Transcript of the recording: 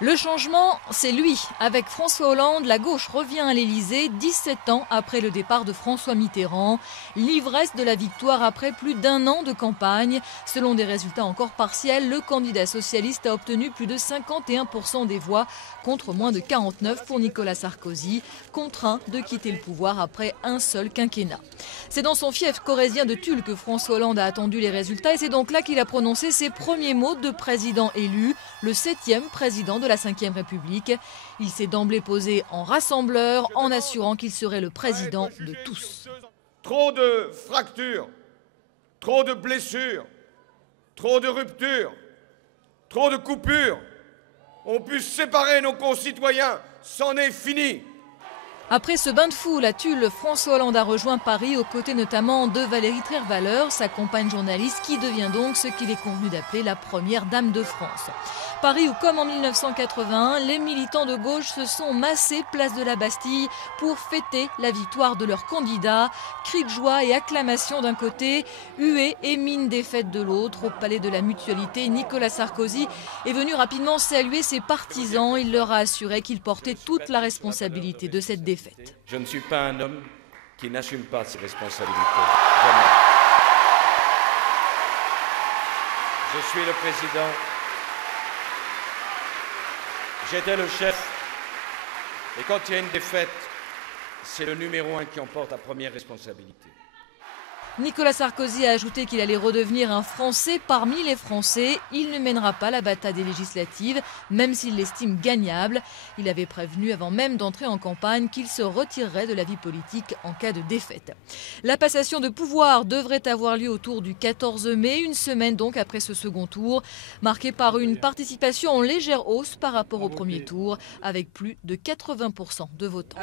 Le changement, c'est lui. Avec François Hollande, la gauche revient à l'Élysée 17 ans après le départ de François Mitterrand. L'ivresse de la victoire après plus d'un an de campagne. Selon des résultats encore partiels, le candidat socialiste a obtenu plus de 51% des voix contre moins de 49% pour Nicolas Sarkozy, contraint de quitter le pouvoir après un seul quinquennat. C'est dans son fief corrézien de Tulle que François Hollande a attendu les résultats et c'est donc là qu'il a prononcé ses premiers mots de président élu, le 7e président de la Ve République. Il s'est d'emblée posé en rassembleur en assurant qu'il serait le président de tous. Trop de fractures, trop de blessures, trop de ruptures, trop de coupures ont pu séparer nos concitoyens. C'en est fini. Après ce bain de foule à Tulle, François Hollande a rejoint Paris aux côtés notamment de Valérie Trierweiler, sa compagne journaliste qui devient donc ce qu'il est convenu d'appeler la première dame de France. Paris où, comme en 1981, les militants de gauche se sont massés place de la Bastille pour fêter la victoire de leur candidat. Cris de joie et acclamations d'un côté, huées et mine défaite de l'autre. Au palais de la Mutualité, Nicolas Sarkozy est venu rapidement saluer ses partisans. Il leur a assuré qu'il portait toute la responsabilité de cette défaite. Je ne suis pas un homme qui n'assume pas ses responsabilités. Jamais. Je suis le président. J'étais le chef. Et quand il y a une défaite, c'est le numéro 1 qui emporte la première responsabilité. Nicolas Sarkozy a ajouté qu'il allait redevenir un Français parmi les Français. Il ne mènera pas la bataille des législatives, même s'il l'estime gagnable. Il avait prévenu avant même d'entrer en campagne qu'il se retirerait de la vie politique en cas de défaite. La passation de pouvoir devrait avoir lieu autour du 14 mai, une semaine donc après ce second tour, marqué par une participation en légère hausse par rapport au premier tour, avec plus de 80% de votants.